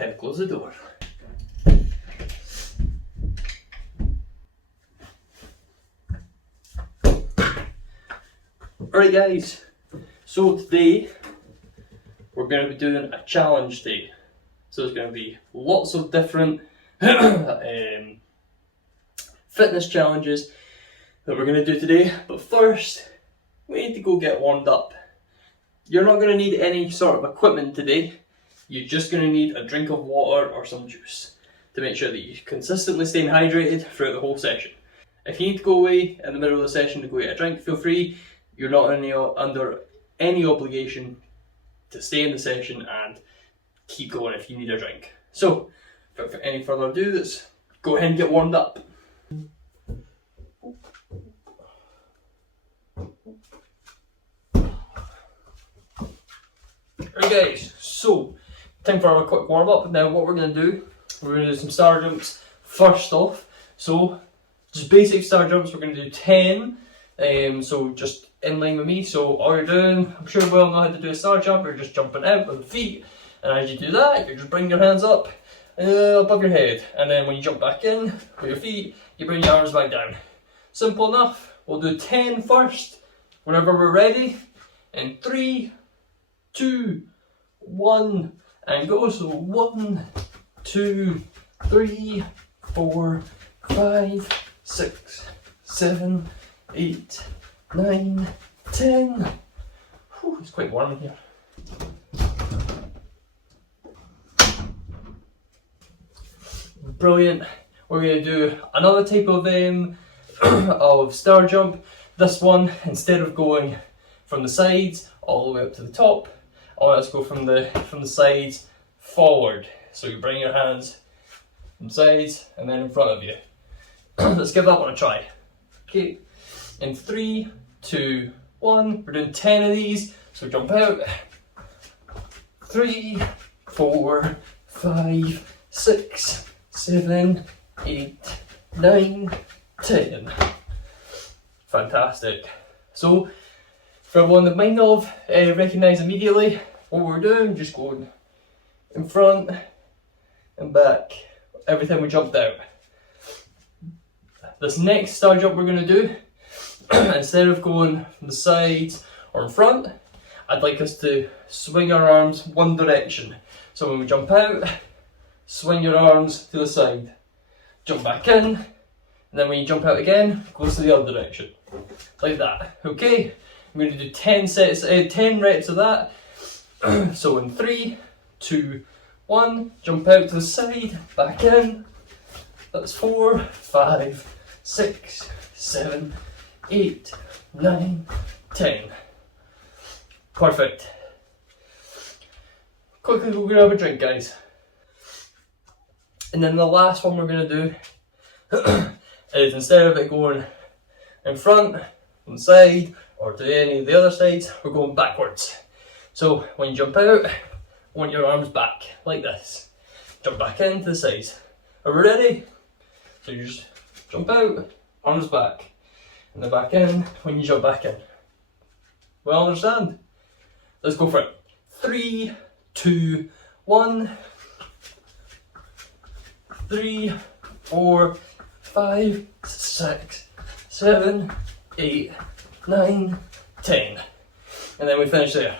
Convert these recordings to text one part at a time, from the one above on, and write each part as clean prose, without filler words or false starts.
Time to close the door. Alright guys, so today we're going to be doing a challenge day. So there's going to be lots of different fitness challenges that we're going to do today. But first, we need to go get warmed up. You're not going to need any sort of equipment today. You're just going to need a drink of water or some juice to make sure that you're consistently staying hydrated throughout the whole session. If you need to go away in the middle of the session to go get a drink, feel free. You're not under any obligation to stay in the session and keep going if you need a drink. So, without any further ado, let's go ahead and get warmed up. Alright guys, so time for a quick warm up. Now what we're going to do, we're going to do some star jumps first off. So, just basic star jumps, we're going to do 10. So just in line with me, so all you're doing, I'm sure we all know how to do a star jump, you're just jumping out with the feet, and as you do that, you just bring your hands up above your head, and then when you jump back in with your feet, you bring your arms back down. Simple enough. We'll do 10 first, whenever we're ready, in 3, 2, 1, and go. So 1, 2, 3, 4, 5, 6, 7, 8, 9, 10. Whew, it's quite warm in here. Brilliant. We're going to do another type of of star jump. This one, instead of going from the sides all the way up to the top, I want us to go from the sides forward. So you bring your hands from the sides and then in front of you. Let's give that one a try. Okay. In 3, 2, 1, we're doing 10 of these, so jump out. 3, 4, 5, 6, 7, 8, 9, 10. Fantastic. So, for everyone that might not have recognised immediately what we're doing, just going in front and back every time we jumped out. This next star jump we're going to do, instead of going from the sides or in front, I'd like us to swing our arms one direction. So when we jump out, swing your arms to the side, jump back in, and then when you jump out again, goes to the other direction. Like that, okay? I'm going to do 10 reps of that. So in 3, 2, 1, jump out to the side, back in. That's 4, 5, 6, 7, 8, 9, 10. Perfect. Quickly, we're going to have a drink, guys. And then the last one we're going to do is, instead of it going in front, on the side, or to any of the other sides, we're going backwards. So when you jump out, I want your arms back, like this. Jump back into the sides. Are we ready? So you just jump out, arms back. And then back in when you jump back in. Well, understand? Let's go for it. 3, 2, 1. 3, 4, 5, 6, 7, 8, 9, 10. And then we finish there.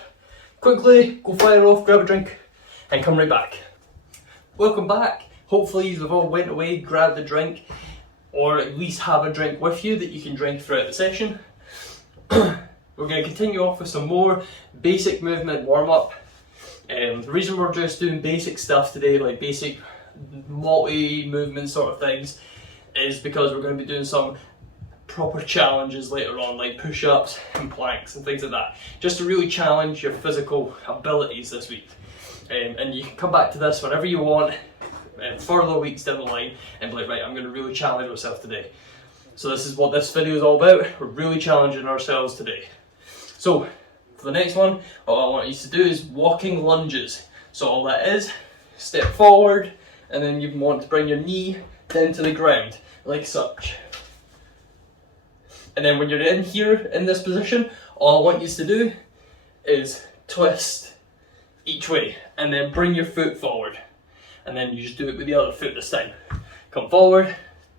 Quickly, go fire off, grab a drink, and come right back. Welcome back. Hopefully you've all went away, grabbed a drink, or at least have a drink with you that you can drink throughout the session. We're going to continue off with some more basic movement warm-up. The reason we're just doing basic stuff today, like basic multi-movement sort of things, is because we're going to be doing some proper challenges later on, like push-ups and planks and things like that, just to really challenge your physical abilities this week. And you can come back to this whenever you want, further weeks down the line, and be like, right, I'm going to really challenge myself today. So this is what this video is all about. We're really challenging ourselves today. So for the next one, all I want you to do is walking lunges. So all that is, step forward, and then you want to bring your knee down to the ground, like such. And then when you're in here, in this position, all I want you to do is twist each way, and then bring your foot forward. and then you just do it with the other foot this time. Come forward,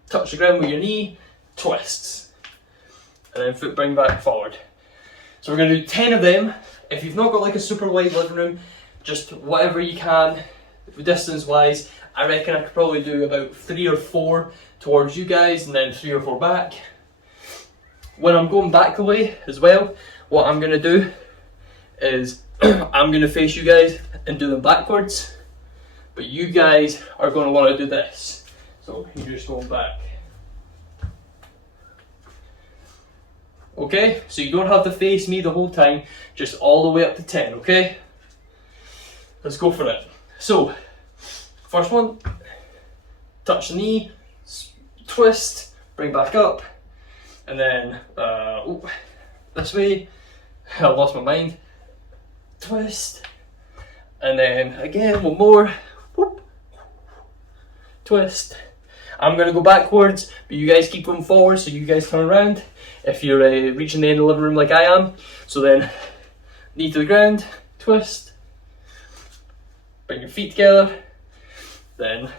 touch the ground with your knee, twists, and then foot bring back forward. So we're going to do 10 of them. If you've not got like a super wide living room, just whatever you can, distance wise, I reckon I could probably do about 3 or 4 towards you guys and then 3 or 4 back. When I'm going back the way as well, what I'm going to do is I'm going to face you guys and do them backwards, but you guys are going to want to do this. So you're just going back. Okay, so you don't have to face me the whole time, just all the way up to 10, okay? Let's go for it. So, first one, touch the knee, twist, bring back up, and then, this way, I lost my mind, twist, and then again, one more, whoop, twist. I'm going to go backwards, but you guys keep going forward, so you guys turn around if you're reaching the end of the living room like I am. So then, knee to the ground, twist, bring your feet together, then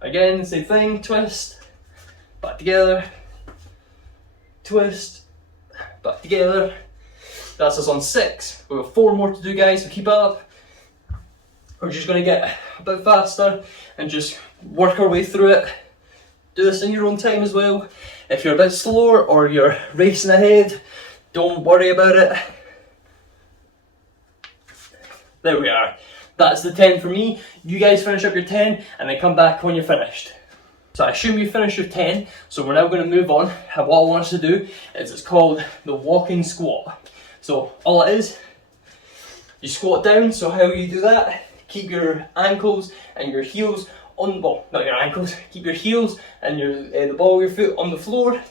again, same thing, twist, back together, twist, back together. That's us on 6. We've got 4 more to do, guys, so keep up. We're just going to get a bit faster and just work our way through it. Do this in your own time as well. If you're a bit slower or you're racing ahead, don't worry about it. There we are. That's the 10 for me. You guys finish up your 10 and then come back when you're finished. So I assume you finished your 10, so we're now going to move on. And what I want us to do is it's called the walking squat. So all it is, you squat down. So how you do that, keep your ankles and your heels on, well, not your ankles, keep your heels and your the ball of your foot on the floor,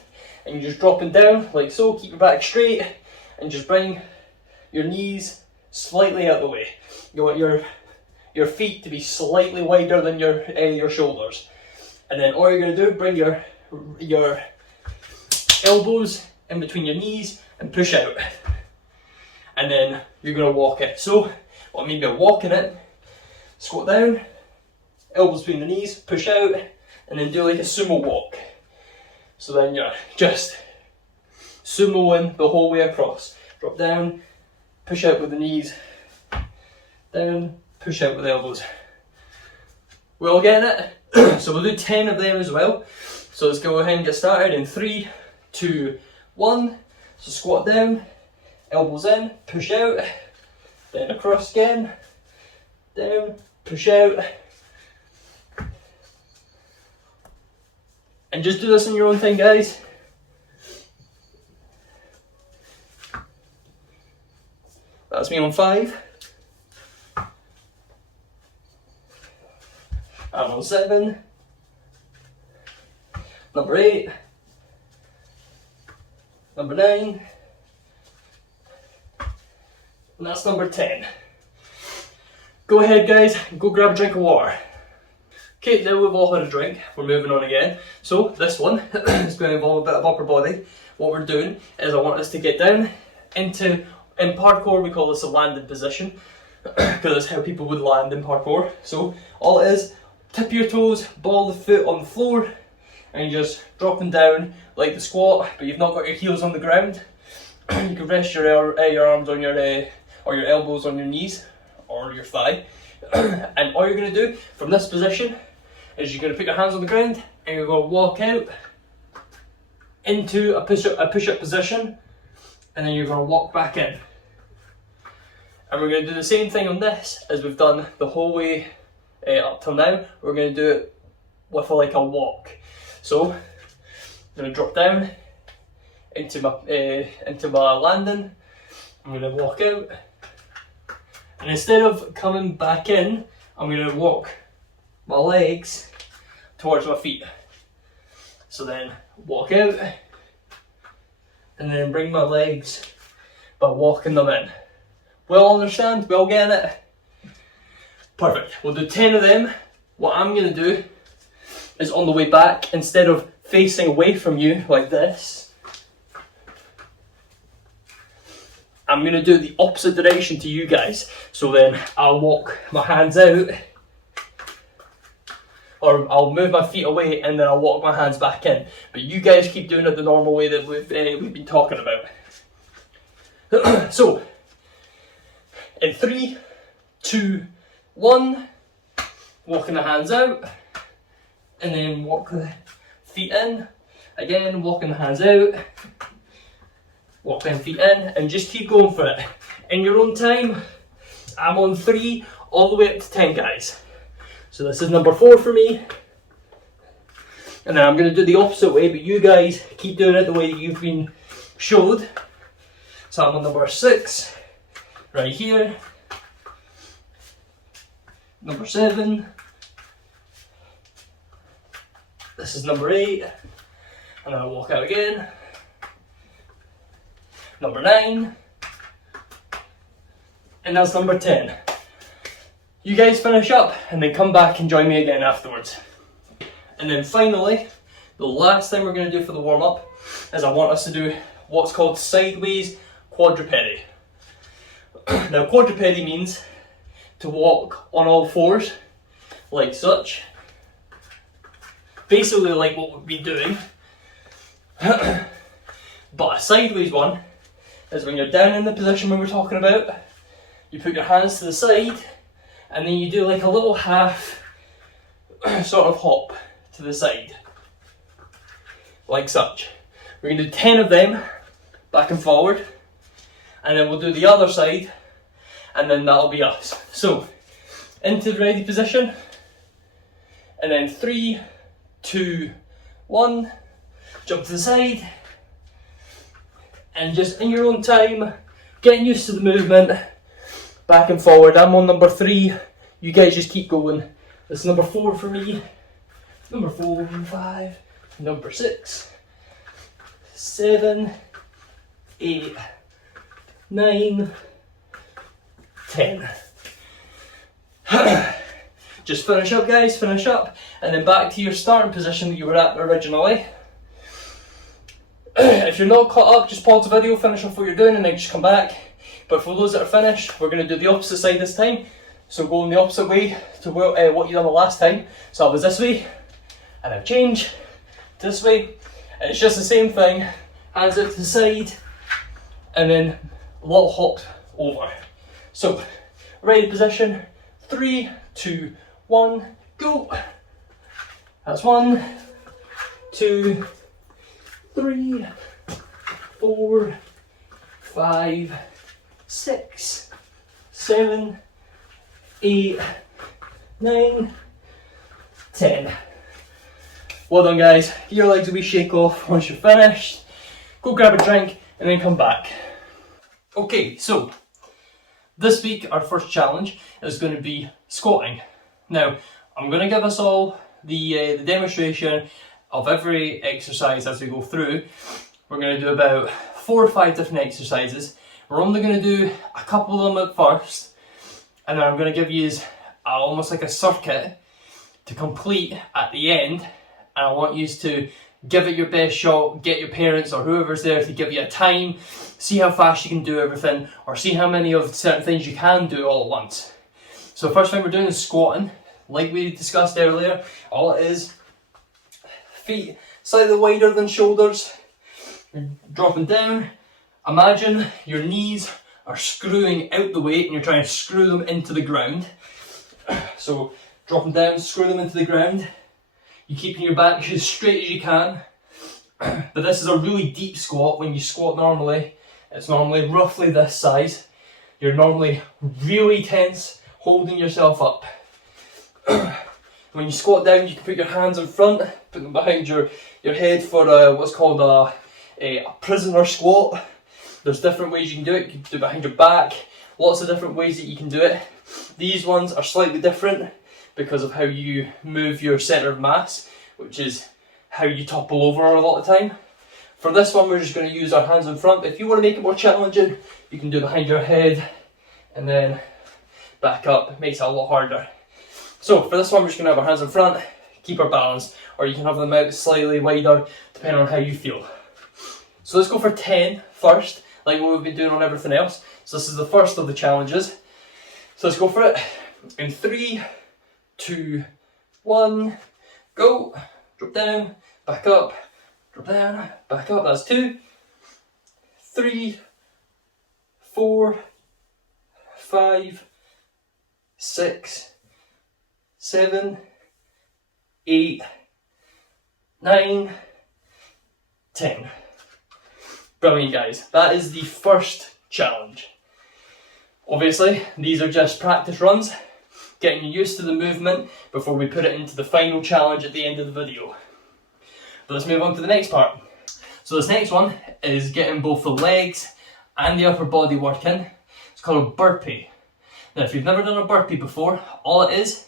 and you're just dropping down like so. Keep your back straight and just bring your knees slightly out of the way. You want your feet to be slightly wider than your shoulders, and then all you're going to do, bring your elbows in between your knees and push out, and then you're going to walk it. So what I mean by walking it, squat down, elbows between the knees, push out, and then do like a sumo walk. So then you're just sumoing the whole way across. Drop down, push out with the knees, down, push out with the elbows. We're all getting it? So we'll do 10 of them as well. So let's go ahead and get started in 3, 2, 1. So squat down, elbows in, push out, then across again, down, push out. And just do this in your own time, guys. That's me on 5. I'm on 7. Number 8. Number 9. And that's number 10. Go ahead, guys, go grab a drink of water. Okay, now we've all had a drink, we're moving on again. So this one is going to involve a bit of upper body. What we're doing is I want us to get down into, in parkour we call this a landing position, because that's how people would land in parkour. So all it is, tip your toes, ball the foot on the floor, and you're just dropping down like the squat, but you've not got your heels on the ground. You can rest your arms on your, or your elbows on your knees, or your thigh. And all you're going to do from this position is you're going to put your hands on the ground and you're going to walk out into a push-up position, and then you're going to walk back in. And we're going to do the same thing on this as we've done the whole way up till now. We're going to do it with like a walk. So I'm going to drop down into my landing. I'm going to walk out, and instead of coming back in, I'm going to walk my legs towards my feet. So then walk out, and then bring my legs by walking them in. We all understand? We all get it? Perfect. We'll do 10 of them. What I'm going to do is on the way back, instead of facing away from you like this, I'm going to do the opposite direction to you guys. So then I'll walk my hands out or I'll move my feet away and then I'll walk my hands back in. But you guys keep doing it the normal way that we've been talking about. So, in 3, 2, 1, walking the hands out, and then walk the feet in. Again, walking the hands out, walking the feet in, and just keep going for it. In your own time, I'm on 3 all the way up to 10, guys. So this is number 4 for me. And then I'm going to do the opposite way, but you guys keep doing it the way that you've been showed. So I'm on number 6, right here. Number 7. This is number 8. And then I walk out again. Number 9. And that's number 10. You guys finish up and then come back and join me again afterwards. And then finally, the last thing we're going to do for the warm up is I want us to do what's called sideways quadrupedi. Now quadrupedi means to walk on all fours, like such. Basically like what we've been doing. But a sideways one is when you're down in the position we were talking about, you put your hands to the side, and then you do like a little half sort of hop to the side. Like such. We're going to do 10 of them, back and forward, and then we'll do the other side, and then that'll be us. So, into the ready position, and then 3, 2, 1, jump to the side, and just in your own time, getting used to the movement, back and forward. I'm on number 3, you guys just keep going. This is number 4 for me, number 4, 5, number 6, 7, 8, 9, 10. Just finish up, guys, finish up, and then back to your starting position that you were at originally. If you're not caught up, just pause the video, finish off what you're doing, and then just come back. But for those that are finished, we're going to do the opposite side this time. So go in the opposite way to what you done the last time. So I was this way, and I've changed this way. And it's just the same thing, hands out to the side, and then a little hop over. So, ready position, 3, 2, 1, go. That's 1, 2, 3, 4, 5, 6, 7, 8, 9, 10. Well done, guys. Get your legs a wee shake off once you're finished. Go grab a drink and then come back. Okay, so this week our first challenge is going to be squatting. Now, I'm going to give us all the demonstration of every exercise as we go through. We're going to do about 4 or 5 different exercises. We're only going to do a couple of them at first, and then I'm going to give you almost like a circuit to complete at the end, and I want you to give it your best shot, get your parents or whoever's there to give you a time, see how fast you can do everything, or see how many of certain things you can do all at once. So the first thing we're doing is squatting. Like we discussed earlier, all it is, feet slightly wider than shoulders, you're dropping down. Imagine your knees are screwing out the weight and you're trying to screw them into the ground. So dropping down, screw them into the ground. You're keeping your back as straight as you can. But this is a really deep squat. When you squat normally, it's normally roughly this size. You're normally really tense, holding yourself up. When you squat down, you can put your hands in front, put them behind your head for what's called a prisoner squat. There's different ways you can do it. You can do it behind your back, lots of different ways that you can do it. These ones are slightly different because of how you move your centre of mass, which is how you topple over a lot of the time. For this one, we're just going to use our hands in front. If you want to make it more challenging, you can do it behind your head and then back up. It makes it a lot harder. So for this one, we're just going to have our hands in front, keep our balance, or you can have them out slightly wider, depending on how you feel. So let's go for 10 first, like what we've been doing on everything else. So this is the first of the challenges. So let's go for it. In 3, 2, 1, Go. Drop down, back up, drop down, back up. That's 2, 3, 4, 5, 6, 7, 8, 9, 10. Brilliant, guys. That is the first challenge. Obviously, these are just practice runs, getting you used to the movement before we put it into the final challenge at the end of the video. But let's move on to the next part. So this next one is getting both the legs and the upper body working. It's called a burpee. Now if you've never done a burpee before, all it is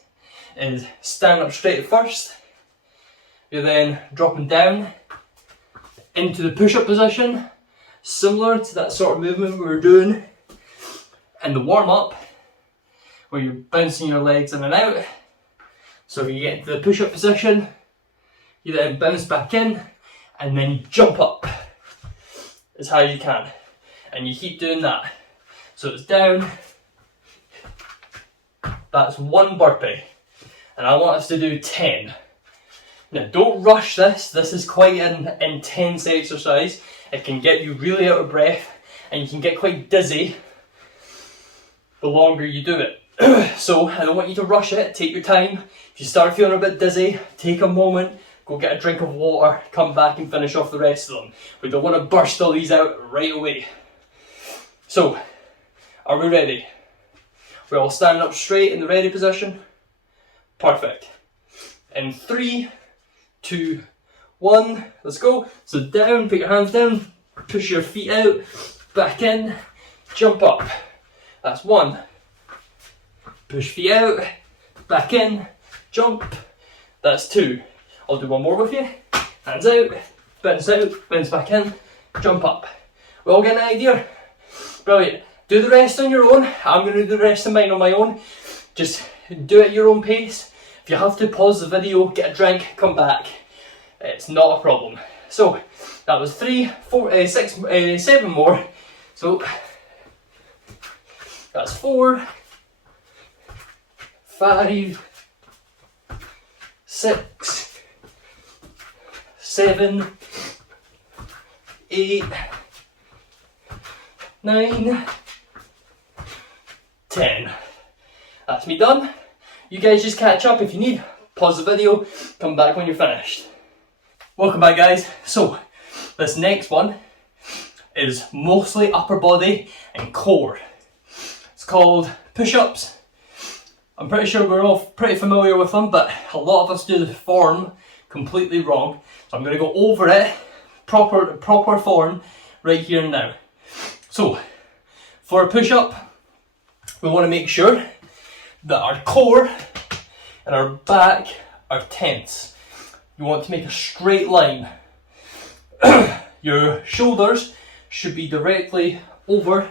stand up straight at first. You're then dropping down into the push-up position, similar to that sort of movement we were doing in the warm-up, where you're bouncing your legs in and out. So you get into the push-up position, you then bounce back in, and then you jump up as high as you can. And you keep doing that. So it's down. That's 1 burpee. And I want us to do 10. Now don't rush this. This is quite an intense exercise. It can get you really out of breath, and you can get quite dizzy the longer you do it. So I don't want you to rush it. Take your time. If you start feeling a bit dizzy, take a moment, go get a drink of water, come back and finish off the rest of them. We don't want to burst all these out right away. So, are we ready? We're all standing up straight in the ready position. Perfect. In 3, 2, 1, let's go. So down, put your hands down, push your feet out, back in, jump up. That's 1. Push feet out, back in, jump. That's 2. I'll do one more with you. Hands out, bounce back in, jump up. We all get an idea? Brilliant. Do the rest on your own. I'm going to do the rest of mine on my own. Just do it at your own pace. If you have to pause the video, get a drink, come back. It's not a problem. So that was 3, 4, 6, 7 more. So that's 4, 5, 6, 7, 8, 9, 10. That's me done. You guys just catch up if you need. Pause the video, come back when you're finished. Welcome back, guys. So this next one is mostly upper body and core. It's called push-ups. I'm pretty sure we're all pretty familiar with them, but a lot of us do the form completely wrong. So I'm going to go over it, proper form, right here and now. So, for a push-up, we want to make sure that our core and our back are tense. You want to make a straight line. Your shoulders should be directly over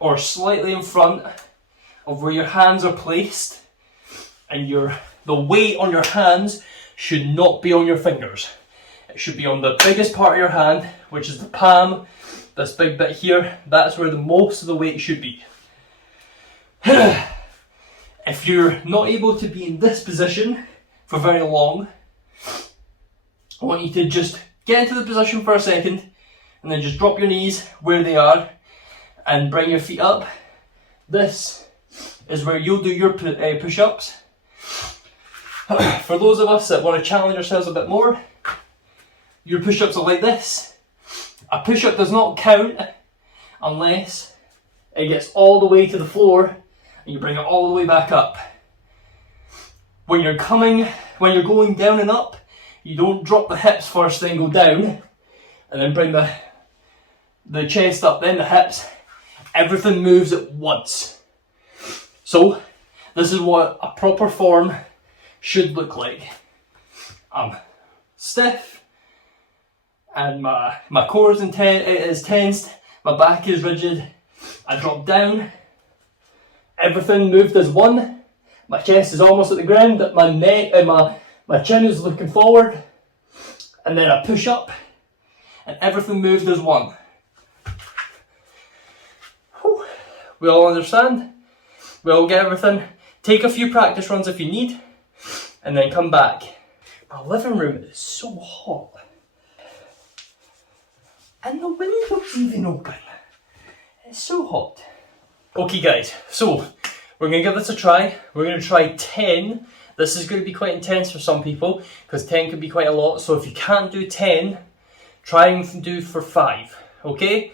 or slightly in front of where your hands are placed, and the weight on your hands should not be on your fingers. It should be on the biggest part of your hand, which is the palm. This big bit here, that's where the most of the weight should be. If you're not able to be in this position for very long, I want you to just get into the position for a second and then just drop your knees where they are and bring your feet up. This is where you'll do your push-ups. For those of us that want to challenge ourselves a bit more, your push-ups are like this. A push-up does not count unless it gets all the way to the floor and you bring it all the way back up. When you're going down and up, you don't drop the hips first, then go down, and then bring the chest up, then the hips. Everything moves at once. So, this is what a proper form should look like. I'm stiff, and my core is tensed, my back is rigid. I drop down, everything moved as one. My chest is almost at the ground, my neck and my chin is looking forward, and then I push up, and everything moved as one. Whew. We all understand? We all get everything? Take a few practice runs if you need, and then come back. My living room is so hot. And the window's even open. It's so hot. Okay guys, so we're going to give this a try. We're going to try 10. This is going to be quite intense for some people because 10 can be quite a lot. So if you can't do 10, try and do for 5, okay?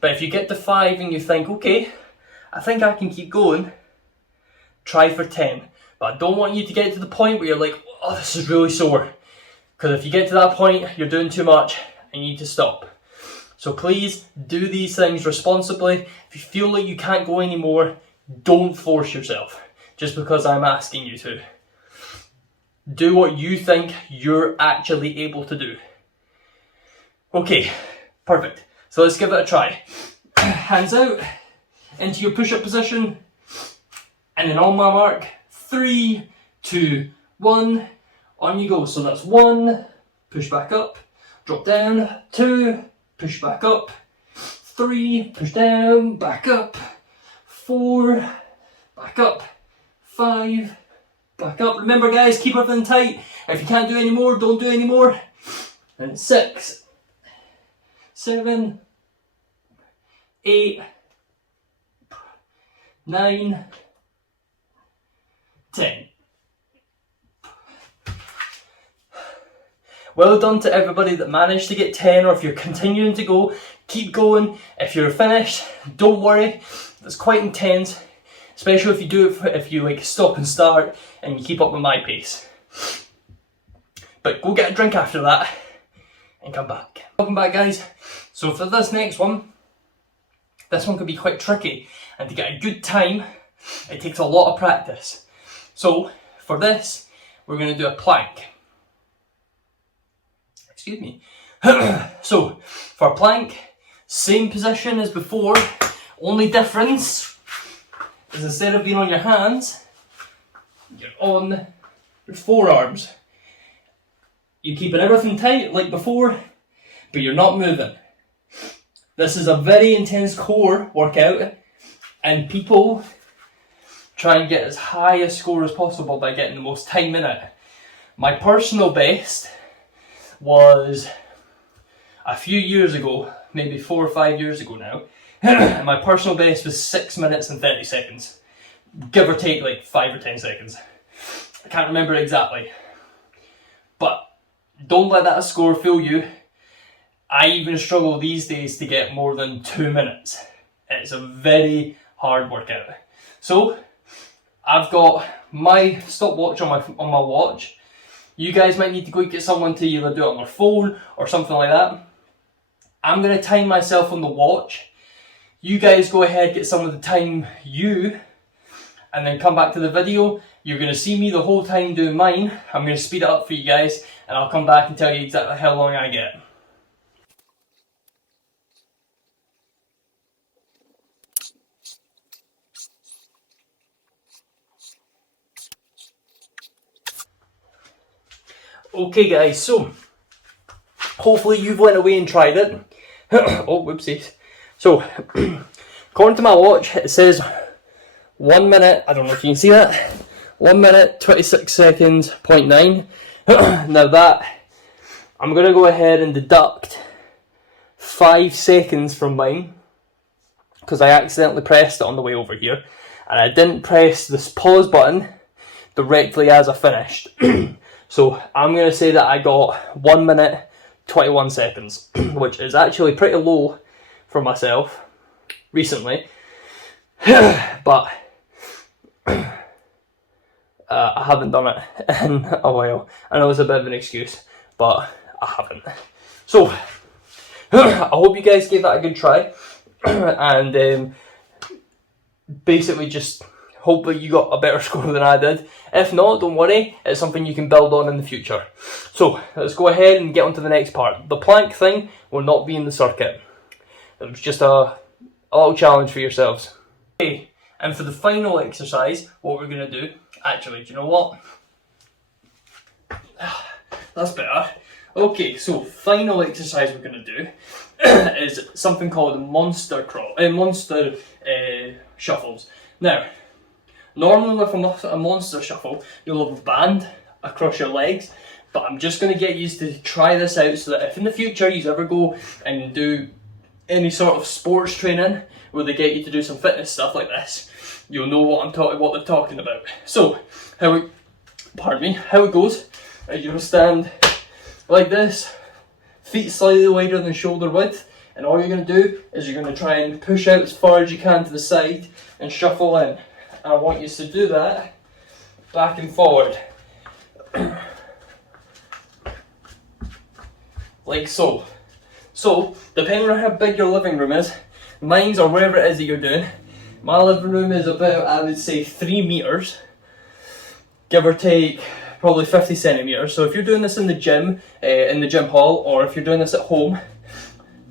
But if you get to 5 and you think, okay, I think I can keep going, try for 10. But I don't want you to get to the point where you're like, oh, this is really sore. Because if you get to that point, you're doing too much and you need to stop. So please do these things responsibly. If you feel like you can't go anymore, don't force yourself just because I'm asking you to. Do what you think you're actually able to do. Okay, perfect. So let's give it a try. Hands out into your push-up position. And then on my mark, 3, 2, 1, on you go. So that's 1, push back up, drop down, 2, push back up, 3, push down, back up, 4, back up, 5, back up. Remember guys, keep everything tight. If you can't do any more, don't do any more. And 6, 7, 8, 9, 10. Well done to everybody that managed to get 10, or if you're continuing to go, keep going. If you're finished, don't worry, it's quite intense, especially if you do it, if you like stop and start and you keep up with my pace. But go get a drink after that and come back. Welcome back guys. So for this next one, this one could be quite tricky, and to get a good time, it takes a lot of practice. So for this, we're going to do a plank. Excuse me. So for plank, same position as before, only difference is instead of being on your hands, you're on your forearms. You're keeping everything tight like before, but you're not moving. This is a very intense core workout, and people try and get as high a score as possible by getting the most time in it. My personal best was a few years ago, maybe 4 or 5 years ago now, and my personal best was 6 minutes and 30 seconds. Give or take like 5 or 10 seconds. I can't remember exactly. But don't let that score fool you. I even struggle these days to get more than 2 minutes. It's a very hard workout. So I've got my stopwatch on my watch. You guys might need to go get someone to either do it on their phone or something like that. I'm going to time myself on the watch. You guys go ahead, get someone to time you, and then come back to the video. You're going to see me the whole time doing mine. I'm going to speed it up for you guys, and I'll come back and tell you exactly how long I get. Okay guys, so hopefully you've went away and tried it. Oh, whoopsies. So, according to my watch, it says 1 minute, I don't know if you can see that, 1 minute, 26 seconds, 0.9. Now that, I'm going to go ahead and deduct 5 seconds from mine, because I accidentally pressed it on the way over here, and I didn't press this pause button directly as I finished. So I'm going to say that I got 1 minute 21 seconds, which is actually pretty low for myself recently, but I haven't done it in a while. I know it's a bit of an excuse, but I haven't. So I hope you guys gave that a good try, and basically just hope that you got a better score than I did. If not, don't worry, it's something you can build on in the future. So let's go ahead and get on to the next part. The plank thing will not be in the circuit. It was just a little challenge for yourselves. Okay, and for the final exercise, what we're going to do, actually, do you know what? That's better. Okay, so final exercise we're going to do is something called monster shuffles. Now, normally with a monster shuffle, you'll have a band across your legs, but I'm just going to get you to try this out so that if in the future you ever go and do any sort of sports training where they get you to do some fitness stuff like this, you'll know what they're talking about. So, how it goes is you'll stand like this, feet slightly wider than shoulder width, and all you're going to do is you're going to try and push out as far as you can to the side and shuffle in. And I want you to do that back and forward. Like so. So, depending on how big your living room is, mine's or wherever it is that you're doing, my living room is about, I would say, 3 meters, give or take probably 50 centimeters. So if you're doing this in the gym hall, or if you're doing this at home,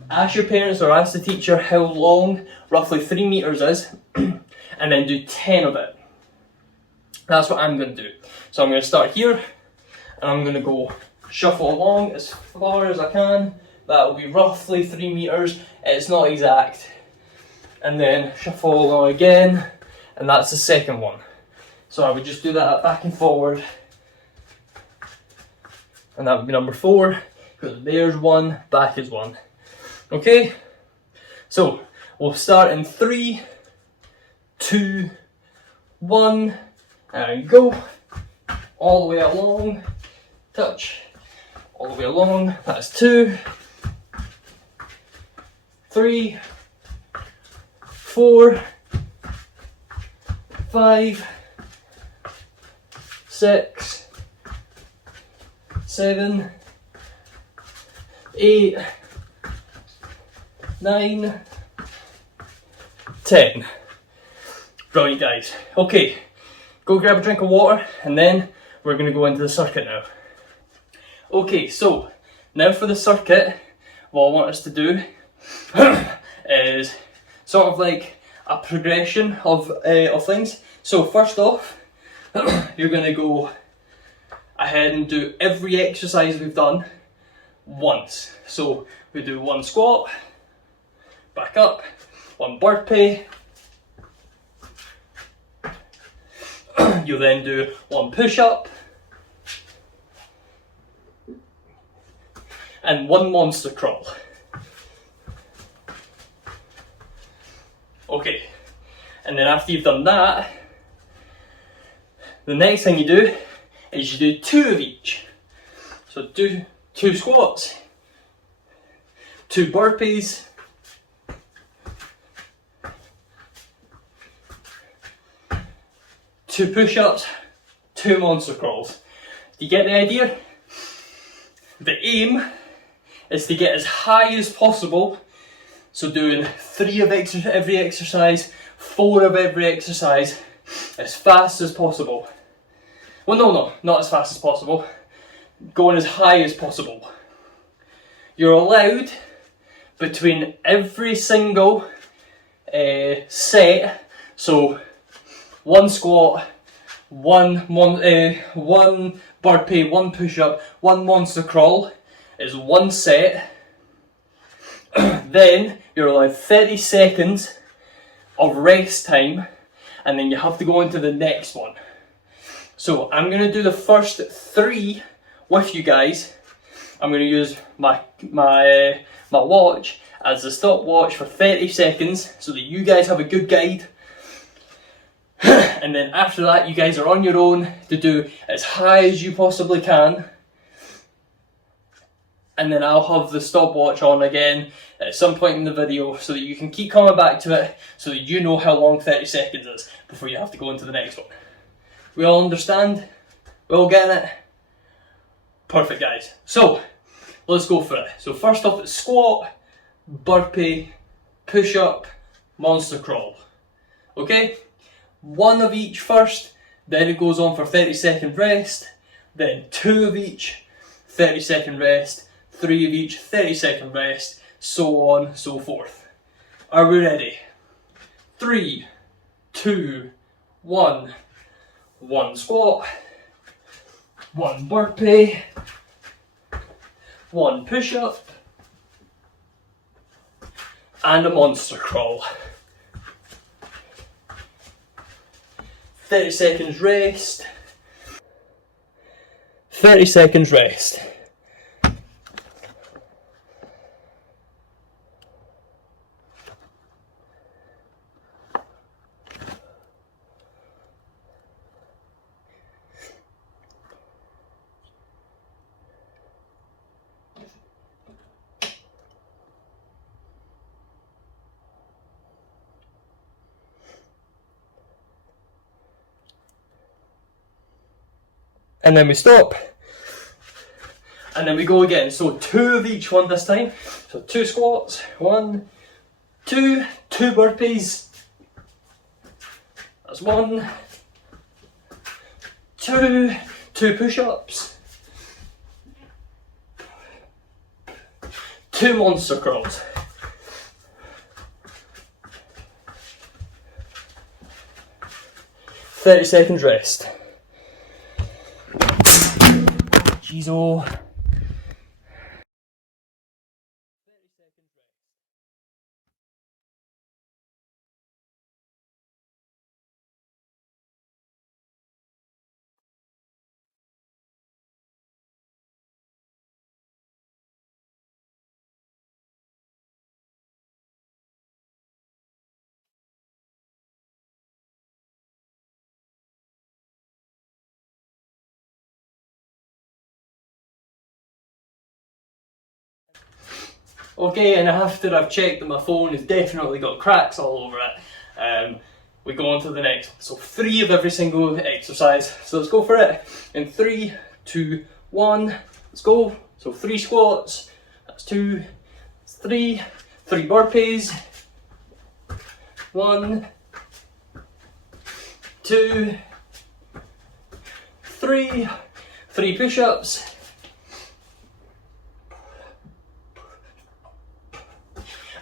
ask your parents or ask the teacher how long roughly 3 meters is, and then do 10 of it. That's what I'm going to do. So I'm going to start here, and I'm going to go shuffle along as far as I can. That will be roughly 3 meters. It's not exact. And then shuffle along again, and that's the second one. So I would just do that back and forward. And that would be number 4, because there's 1, back is 1. Okay? So we'll start in 3, 2, 1, and go. All the way along, touch. All the way along, that's 2, 3, 4, 5, 6, 7, 8, 9, 10. Brilliant, guys. Okay, go grab a drink of water, and then we're going to go into the circuit now. Okay, so now for the circuit, what I want us to do is sort of like a progression of things. So first off, you're going to go ahead and do every exercise we've done once. So we do 1 squat, back up, 1 burpee, you'll then do 1 push-up, and 1 monster crawl. Okay, and then after you've done that, the next thing you do is you do 2 of each. So do 2 squats, 2 burpees, 2 push-ups, 2 monster crawls. Do you get the idea? The aim is to get as high as possible. So doing 3 of every exercise, 4 of every exercise, as fast as possible. Well, no, not as fast as possible. Going as high as possible. You're allowed between every single set, so 1 squat, 1 burpee, 1 push-up, 1 monster crawl is 1 set. Then you're allowed 30 seconds of rest time, and then you have to go into the next one. So I'm going to do the first 3 with you guys. I'm going to use my watch as a stopwatch for 30 seconds so that you guys have a good guide. And then after that, you guys are on your own to do as high as you possibly can. And then I'll have the stopwatch on again at some point in the video so that you can keep coming back to it so that you know how long 30 seconds is before you have to go into the next one. We all understand? We all getting it? Perfect, guys. So, let's go for it. So first off, it's squat, burpee, push-up, monster crawl. Okay? 1 of each first, then it goes on for 30-second rest, then 2 of each, 30-second rest, 3 of each, 30-second rest, so on, so forth. Are we ready? 3, 2, 1. 1 squat, 1 burpee, 1 push-up, and a monster crawl. 30 seconds rest, 30 seconds rest. And then we stop. And then we go again. So 2 of each one this time. So 2 squats. 1, 2, 2 burpees. That's 1, 2, 2 push-ups. 2 monster curls. "30 seconds rest." Jeez, oh. Okay, and after I've checked that my phone has definitely got cracks all over it, we go on to the next one. So 3 of every single exercise. So let's go for it. In 3, 2, 1, let's go. So 3 squats, that's 2, 3, 3 burpees, 1, 2, 3, 3 push-ups,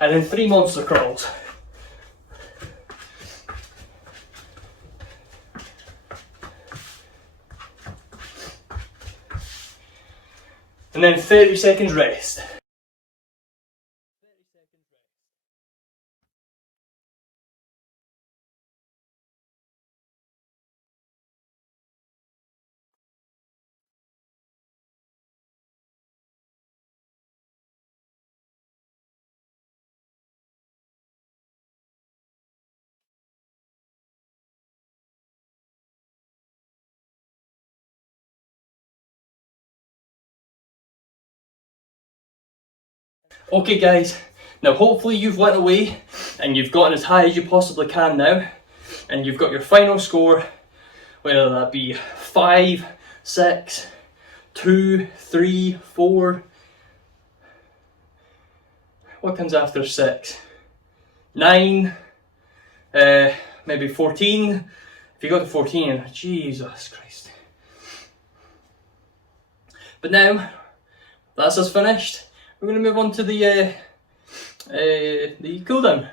and then 3 monster curls. And then 30 seconds rest. Okay guys, now hopefully you've went away and you've gotten as high as you possibly can now, and you've got your final score, whether that be 5, 6, 2, 3, 4, what comes after 6? 9, maybe 14. If you got to 14, Jesus Christ. But now, that's us finished. We're going to move on to the cool down.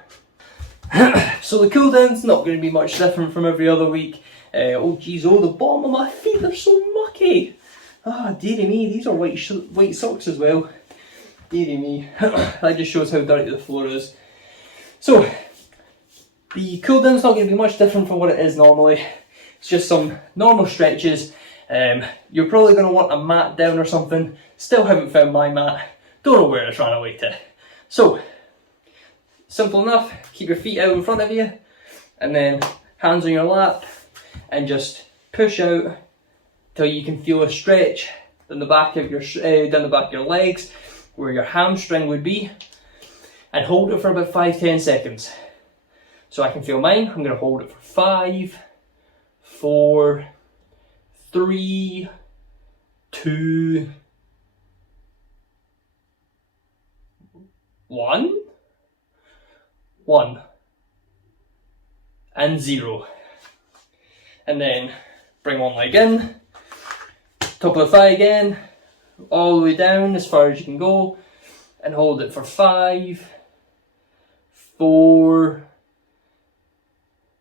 So the cool down's not going to be much different from every other week. Oh geez, oh the bottom of my feet, they're so mucky. Ah, dearie me, these are white socks as well. Dearie me, that just shows how dirty the floor is. So, the cool down's not going to be much different from what it is normally. It's just some normal stretches. You're probably going to want a mat down or something. Still haven't found my mat. Don't know where it's run away to. So, simple enough. Keep your feet out in front of you, and then hands on your lap, and just push out till you can feel a stretch down the back of your legs, where your hamstring would be, and hold it for about 5-10 seconds. So I can feel mine. I'm going to hold it for 5, 4, 3, 2, 1, and 0. And then bring one leg in, top of the thigh again, all the way down as far as you can go, and hold it for 5, 4,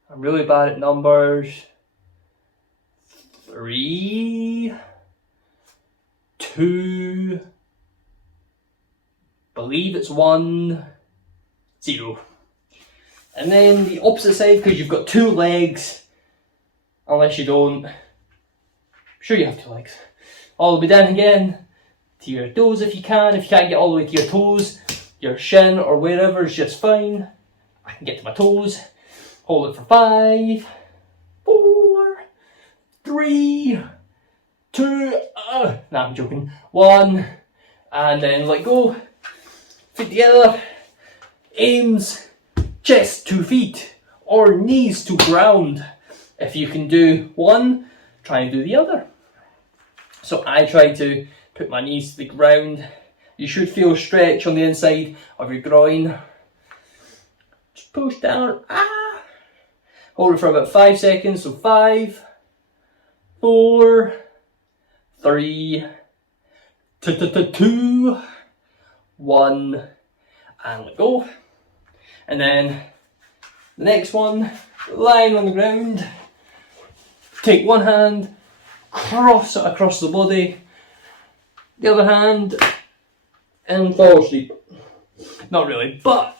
I'm really bad at numbers, 3, 2, believe it's 1, 0. And then the opposite side, because you've got 2 legs, unless you don't, I'm sure you have 2 legs. all the way down again to your toes if you can. If you can't get all the way to your toes, your shin or wherever is just fine. I can get to my toes. Hold it for 5, 4, 3, 2, nah, I'm joking. 1, and then let go. Feet together. Aims chest to feet or knees to ground. If you can do one, try and do the other. So I try to put my knees to the ground. You should feel a stretch on the inside of your groin. Just push down. Hold it for about 5 seconds. So 5, 4, 3, 2, 1, and let go. And then the next one, lying on the ground. Take one hand, cross it across the body. The other hand, and fall asleep. Not really, but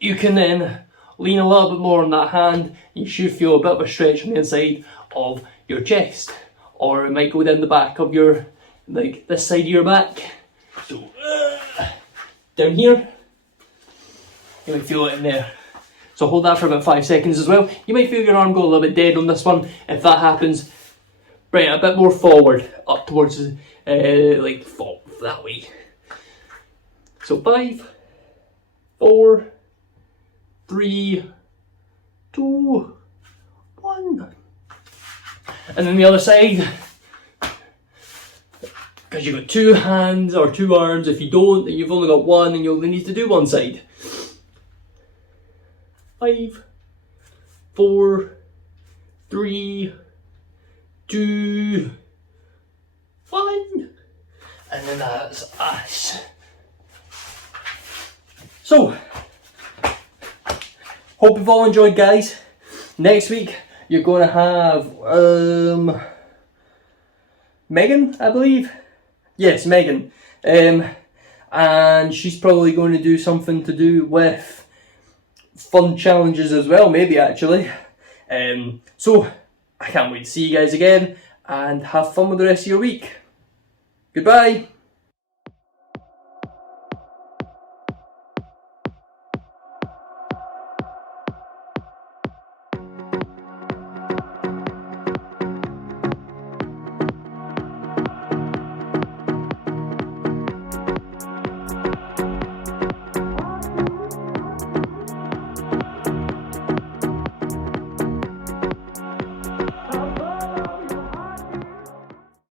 you can then lean a little bit more on that hand. You should feel a bit of a stretch on the inside of your chest, or it might go down the back of your, like this side of your back. So down here, you might feel it in there. So hold that for about 5 seconds as well. You might feel your arm go a little bit dead on this one. If that happens, bring it a bit more forward, up towards like fall that way. So 5, 4, 3, 2, 1. And then the other side, because you've got 2 hands or 2 arms. If you don't, then you've only got one and you only need to do one side. 5, 4, 3, 2, 1. And then that's us. So, hope you've all enjoyed, guys. Next week, you're going to have Megan, I believe. Yes, Megan. And she's probably going to do something to do with fun challenges as well, maybe actually. So, I can't wait to see you guys again and have fun with the rest of your week. Goodbye.